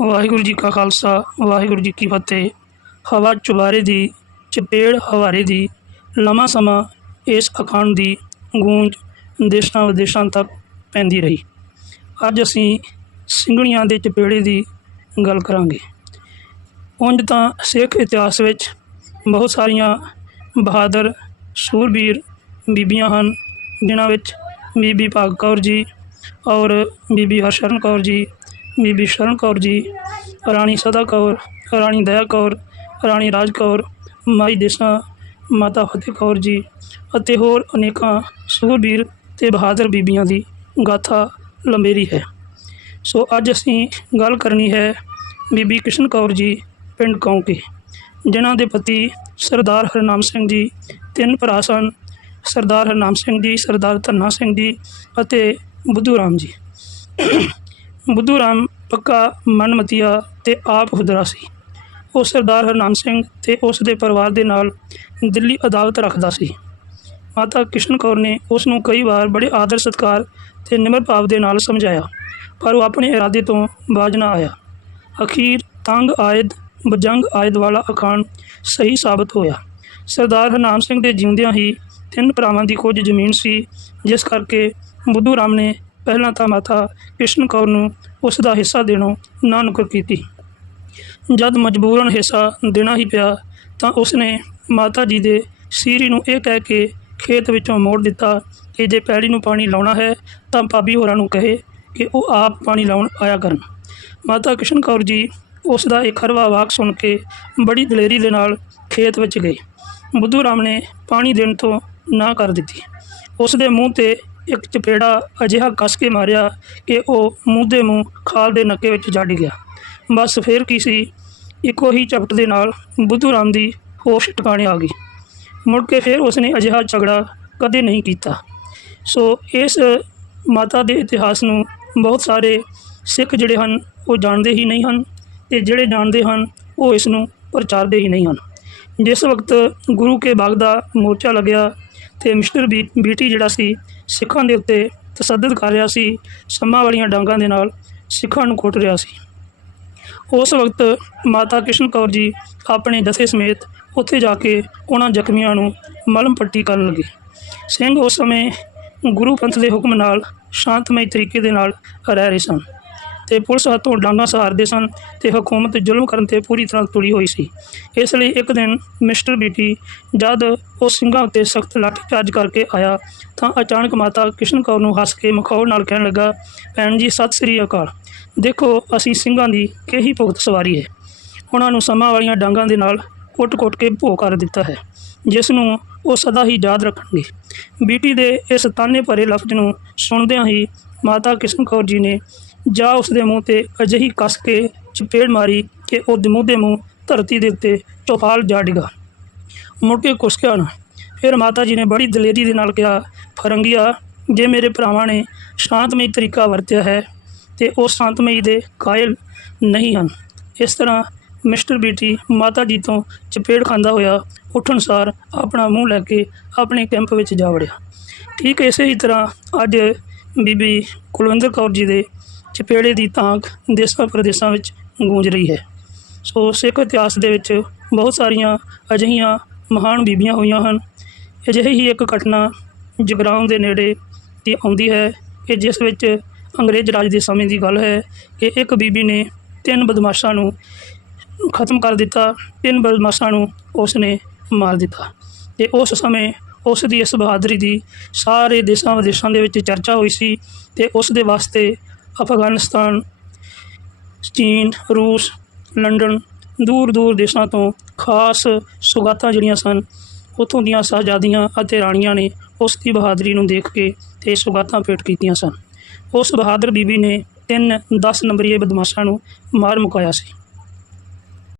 ਵਾਹਿਗੁਰੂ ਜੀ ਕਾ ਖਾਲਸਾ, ਵਾਹਿਗੁਰੂ ਜੀ ਕੀ ਫਤਿਹ। ਹਵਾ ਚੁਬਾਰੇ ਦੀ, ਚਪੇੜ ਹਵਾਰੇ ਦੀ, ਲੰਮਾ ਸਮਾਂ ਇਸ ਅਖੰਡ ਦੀ ਗੂੰਜ ਦੇਸ਼ਾਂ ਵਿਦੇਸ਼ਾਂ ਤੱਕ ਪੈਂਦੀ ਰਹੀ। ਅੱਜ ਅਸੀਂ ਸਿੰਘਣੀਆਂ ਦੇ ਚਪੇੜੇ ਦੀ ਗੱਲ ਕਰਾਂਗੇ। ਉਂਝ ਤਾਂ ਸਿੱਖ ਇਤਿਹਾਸ ਵਿੱਚ ਬਹੁਤ ਸਾਰੀਆਂ ਬਹਾਦਰ, ਸੂਰਬੀਰ ਬੀਬੀਆਂ ਹਨ, ਜਿਨ੍ਹਾਂ ਵਿੱਚ ਬੀਬੀ ਭਾਗ ਕੌਰ ਜੀ ਔਰ ਬੀਬੀ ਹਰਸ਼ਰਨ ਕੌਰ ਜੀ ਬੀਬੀ ਸ਼ਰਨ ਕੌਰ ਜੀ, ਰਾਣੀ ਸਦਾ ਕੌਰ, ਰਾਣੀ ਦਇਆ ਕੌਰ, ਰਾਣੀ ਰਾਜ ਕੌਰ, ਮਾਈ ਦੇਸਾਂ ਮਾਤਾ ਫਤਿਹ ਕੌਰ ਜੀ ਅਤੇ ਹੋਰ ਅਨੇਕਾਂ ਸੂਰਬੀਰ ਤੇ ਬਹਾਦਰ ਬੀਬੀਆਂ ਦੀ ਗਾਥਾ ਲੰਬੇਰੀ ਹੈ। ਸੋ ਅੱਜ ਅਸੀਂ ਗੱਲ ਕਰਨੀ ਹੈ ਬੀਬੀ ਕਿਸ਼ਨ ਕੌਰ ਜੀ, ਪਿੰਡ ਕੌਂਕੇ ਜਿਨ੍ਹਾਂ ਦੇ ਪਤੀ ਸਰਦਾਰ ਹਰਨਾਮ ਸਿੰਘ ਜੀ, ਤਿੰਨ ਭਰਾ ਸਨ, ਸਰਦਾਰ ਹਰਨਾਮ ਸਿੰਘ ਜੀ, ਸਰਦਾਰ ਧੰਨਾ ਸਿੰਘ ਜੀ ਅਤੇ ਬੁੱਧੂ ਰਾਮ ਜੀ। ਬੁੱਧੂ ਰਾਮ ਪੱਕਾ ਮਨਮਤੀਆ ਤੇ ਆਪ ਹੁਦਰਾ ਸੀ। ਉਹ ਸਰਦਾਰ ਹਰਨਾਮ ਸਿੰਘ ਤੇ ਉਸ ਦੇ ਪਰਿਵਾਰ ਦੇ ਨਾਲ ਦਿੱਲੀ ਅਦਾਵਤ ਰੱਖਦਾ ਸੀ। ਮਾਤਾ ਕਿਸ਼ਨ ਕੌਰ ਨੇ ਉਸ ਨੂੰ ਕਈ ਵਾਰ ਬੜੇ ਆਦਰ, ਸਤਿਕਾਰ ਤੇ ਨਿਮਰ ਭਾਵ ਦੇ ਨਾਲ ਸਮਝਾਇਆ, ਪਰ ਉਹ ਆਪਣੇ ਇਰਾਦੇ ਤੋਂ ਬਾਜ ਨਾ ਆਇਆ। ਅਖੀਰ ਤੰਗ ਆਇਦ, ਬਜੰਗ ਆਇਦ ਵਾਲਾ ਅਖਾਣ ਸਹੀ ਸਾਬਤ ਹੋਇਆ। ਸਰਦਾਰ ਹਰਨਾਮ ਸਿੰਘ ਦੇ ਜਿਉਂਦਿਆਂ ਹੀ ਤਿੰਨ ਭਰਾਵਾਂ ਦੀ ਕੁਝ ਜ਼ਮੀਨ ਸੀ, ਜਿਸ ਕਰਕੇ ਬੁੱਧੂ ਰਾਮ ਨੇ ਪਹਿਲਾਂ ਤਾਂ ਮਾਤਾ ਕ੍ਰਿਸ਼ਨ ਕੌਰ ਨੂੰ ਉਸ ਦਾ ਹਿੱਸਾ ਦੇਣੋਂ ਨਾ ਨੁਕਰ ਕੀਤੀ। ਜਦ ਮਜਬੂਰਨ ਹਿੱਸਾ ਦੇਣਾ ਹੀ ਪਿਆ, ਤਾਂ ਉਸਨੇ ਮਾਤਾ ਜੀ ਦੇ ਸੀਰੀ ਨੂੰ ਇਹ ਕਹਿ ਕੇ ਖੇਤ ਵਿੱਚੋਂ ਮੋੜ ਦਿੱਤਾ ਕਿ ਜੇ ਪੈੜੀ ਨੂੰ ਪਾਣੀ ਲਾਉਣਾ ਹੈ, ਤਾਂ ਭਾਬੀ ਹੋਰਾਂ ਨੂੰ ਕਹੇ ਕਿ ਉਹ ਆਪ ਪਾਣੀ ਲਾਉਣ ਆਇਆ ਕਰਨ। ਮਾਤਾ ਕਿਸ਼ਨ ਕੌਰ ਜੀ ਉਸ ਦਾ ਇਹ ਖਰਵਾ ਵਾਕ ਸੁਣ ਕੇ ਬੜੀ ਦਲੇਰੀ ਦੇ ਨਾਲ ਖੇਤ ਵਿੱਚ ਗਏ। ਬੁੱਧੂ ਰਾਮ ਨੇ ਪਾਣੀ ਦੇਣ ਤੋਂ ਨਾ ਕਰ ਦਿੱਤੀ। ਉਸ ਦੇ ਮੂੰਹ ਤੇ ਇੱਕ ਚਪੇੜਾ ਅਜਿਹਾ ਕੱਸ ਕੇ ਮਾਰਿਆ ਕਿ ਉਹ ਮੂੰਹ ਦੇ ਮੂੰਹ ਖਾਲ ਦੇ ਨੱਕੇ ਵਿੱਚ ਜੜ ਗਿਆ ਬਸ ਫਿਰ ਕੀ ਸੀ? ਇੱਕੋ ਹੀ ਝਪਟ ਦੇ ਨਾਲ ਬੁੱਧੂ ਰਾਮ ਦੀ ਹੋਸ਼ ਟਿਕਾਣੇ ਆ ਗਈ। ਮੁੜ ਕੇ ਫਿਰ ਉਸਨੇ ਅਜਿਹਾ ਝਗੜਾ ਕਦੇ ਨਹੀਂ ਕੀਤਾ। ਸੋ ਇਸ ਮਾਤਾ ਦੇ ਇਤਿਹਾਸ ਨੂੰ ਬਹੁਤ ਸਾਰੇ ਸਿੱਖ ਜਿਹੜੇ ਹਨ, ਉਹ ਜਾਣਦੇ ਹੀ ਨਹੀਂ ਹਨ ਤੇ ਜਿਹੜੇ ਜਾਣਦੇ ਹਨ, ਉਹ ਇਸ ਨੂੰ ਪ੍ਰਚਾਰਦੇ ਹੀ ਨਹੀਂ ਹਨ। ਜਿਸ ਵਕਤ ਗੁਰੂ ਕੇ ਬਾਗ ਦਾ ਮੋਰਚਾ ਲੱਗਿਆ ਤੇ ਮਿਸਟਰ ਬੀ, ਬੀਟੀ ਜਿਹੜਾ ਸੀ ਸਿੱਖਾਂ ਦੇ ਉੱਤੇ ਤਸੱਦਦ ਕਰ ਰਿਹਾ ਸੀ, ਸੰਮਾਂ ਵਾਲੀਆਂ ਡਾਂਗਾਂ ਦੇ ਨਾਲ ਸਿੱਖਾਂ ਨੂੰ ਕੁੱਟ ਰਿਹਾ ਸੀ। ਉਸ ਵਕਤ ਮਾਤਾ ਕਿਸ਼ਨ ਕੌਰ ਜੀ ਆਪਣੇ ਜਥੇ ਸਮੇਤ ਉੱਥੇ ਜਾ ਕੇ ਉਹਨਾਂ ਜ਼ਖਮੀਆਂ ਨੂੰ ਮਲਮ ਪੱਟੀ ਕਰਨ ਲੱਗੇ। ਸਿੰਘ ਉਸ ਸਮੇਂ ਗੁਰੂ ਪੰਥ ਦੇ ਹੁਕਮ ਨਾਲ ਸ਼ਾਂਤਮਈ ਤਰੀਕੇ ਦੇ ਨਾਲ ਰਹਿ ਰਹੇ ਸਨ। ਤੇ ਪੁਲਿਸ ਹੱਥੋਂ ਡਾਂਗਾ ਸਹਾਰਦੇ ਸਨ ਤੇ ਹਕੂਮਤ ਜ਼ੁਲਮ ਕਰਨ ਤੇ ਪੂਰੀ ਤਰ੍ਹਾਂ ਤੁਲੀ ਹੋਈ ਸੀ। ਇਸ ਲਈ ਇੱਕ ਦਿਨ ਮਿਸਟਰ ਬੀਟੀ ਜਦ ਉਹ ਸਿੰਘਾਂ ਉੱਤੇ ਸਖਤ ਲਾਠੀਚਾਰਜ ਕਰਕੇ ਆਇਆ ਤਾਂ ਅਚਾਨਕ ਮਾਤਾ ਕਿਸ਼ਨ ਕੌਰ ਨੂੰ ਹੱਸ ਕੇ ਮਖੌਲ ਨਾਲ ਕਹਿਣ ਲੱਗਾ, ਭੈਣ ਜੀ, ਸਤਿ ਸ੍ਰੀ ਅਕਾਲ। ਦੇਖੋ, ਅਸੀਂ ਸਿੰਘਾਂ ਦੀ ਕਿਹੀ ਭੁਗਤ ਸਵਾਰੀ ਹੈ ਉਹਨਾਂ ਨੂੰ ਸਮਾਂ ਵਾਲੀਆਂ ਡਾਂਗਾਂ ਦੇ ਨਾਲ ਕੁੱਟ-ਕੁੱਟ ਕੇ ਭੋ ਕਰ ਦਿੱਤਾ ਹੈ, ਜਿਸ ਨੂੰ ਉਹ ਸਦਾ ਹੀ ਯਾਦ ਰੱਖਣਗੇ। ਬੀਟੀ ਦੇ ਇਸ ਤਾਨੇ ਭਰੇ ਲਫ਼ਜ਼ ਨੂੰ ਸੁਣਦਿਆਂ ਹੀ ਮਾਤਾ ਕਿਸ਼ਨ ਕੌਰ ਜੀ ਨੇ ਜਾਂ ਉਸ ਦੇ ਮੂੰਹ ਤੇ ਅਜਿਹੀ ਕੱਸ ਕੇ ਚਪੇੜ ਮਾਰੀ ਕਿ ਉਹ ਦੇ ਮੂੰਹ ਦੇ ਮੂੰਹ ਧਰਤੀ ਦੇ ਉੱਤੇ ਚੌਪਾਲ ਜਾ ਡਿੱਗਾ। ਮੁੜ ਕੇ ਕੁਸਕਿਆ ਨਾ ਫਿਰ ਮਾਤਾ ਜੀ ਨੇ ਬੜੀ ਦਲੇਰੀ ਦੇ ਨਾਲ ਕਿਹਾ, ਫਰੰਗੀਆ, ਜੇ ਮੇਰੇ ਭਰਾਵਾਂ ਨੇ ਸ਼ਾਂਤਮਈ ਤਰੀਕਾ ਵਰਤਿਆ ਹੈ ਤੇ ਉਹ ਸ਼ਾਂਤਮਈ ਦੇ ਕਾਇਲ ਨਹੀਂ ਹਨ। ਇਸ ਤਰ੍ਹਾਂ ਮਿਸਟਰ ਬੀਟੀ ਮਾਤਾ ਜੀ ਤੋਂ ਚਪੇੜ ਖਾਂਦਾ ਹੋਇਆ ਉੱਠਣ ਸਾਰ ਆਪਣਾ ਮੂੰਹ ਲੈ ਕੇ ਆਪਣੇ ਕੈਂਪ ਵਿੱਚ ਜਾ ਵੜਿਆ। ਠੀਕ ਇਸੇ ਹੀ ਤਰ੍ਹਾਂ ਅੱਜ ਬੀਬੀ ਕੁਲਵਿੰਦਰ ਕੌਰ ਜੀ ਦੇ ਚਪੇੜੇ ਦੀ ਤਾਂਕ ਦੇਸਾਂ ਪ੍ਰਦੇਸਾਂ ਵਿੱਚ ਗੂੰਜ ਰਹੀ ਹੈ। ਸੋ ਸਿੱਖ ਇਤਿਹਾਸ ਦੇ ਵਿੱਚ ਬਹੁਤ ਸਾਰੀਆਂ ਅਜਿਹੀਆਂ ਮਹਾਨ ਬੀਬੀਆਂ ਹੋਈਆਂ ਹਨ। ਅਜਿਹੀ ਹੀ ਇੱਕ ਘਟਨਾ ਜਗਰਾਉਂ ਦੇ ਨੇੜੇ ਦੀ ਆਉਂਦੀ ਹੈ ਕਿ ਜਿਸ ਵਿੱਚ ਅੰਗਰੇਜ਼ ਰਾਜ ਦੇ ਸਮੇਂ ਦੀ ਗੱਲ ਹੈ ਕਿ ਇੱਕ ਬੀਬੀ ਨੇ ਤਿੰਨ ਬਦਮਾਸ਼ਾਂ ਨੂੰ ਖਤਮ ਕਰ ਦਿੱਤਾ, ਤਿੰਨ ਬਦਮਾਸ਼ਾਂ ਨੂੰ ਉਸ ਨੇ ਮਾਰ ਦਿੱਤਾ ਤੇ ਉਸ ਸਮੇਂ ਉਸ ਦੀ ਇਸ ਬਹਾਦਰੀ ਦੀ ਸਾਰੇ ਦੇਸ਼ਾਂ ਵਿਦੇਸ਼ਾਂ ਦੇ ਵਿੱਚ ਚਰਚਾ ਹੋਈ ਸੀ ਤੇ ਉਸ ਦੇ ਵਾਸਤੇ ਅਫਗਾਨਿਸਤਾਨ, ਚੀਨ, ਰੂਸ, ਲੰਡਨ ਦੂਰ ਦੂਰ ਦੇਸ਼ਾਂ ਤੋਂ ਖਾਸ ਸੁਗਾਤਾਂ ਜਿਹੜੀਆਂ ਸਨ, ਉੱਥੋਂ ਦੀਆਂ ਸ਼ਹਿਜ਼ਾਦੀਆਂ ਅਤੇ ਰਾਣੀਆਂ ਨੇ ਉਸ ਦੀ ਬਹਾਦਰੀ ਨੂੰ ਦੇਖ ਕੇ ਤੇ ਸੁਗਾਤਾਂ ਭੇਟ ਕੀਤੀਆਂ ਸਨ। ਉਸ ਬਹਾਦਰ ਬੀਬੀ ਨੇ ਤਿੰਨ 10 ਨੰਬਰੀਏ ਬਦਮਾਸ਼ਾਂ ਨੂੰ ਮਾਰ ਮੁਕਾਇਆ ਸੀ।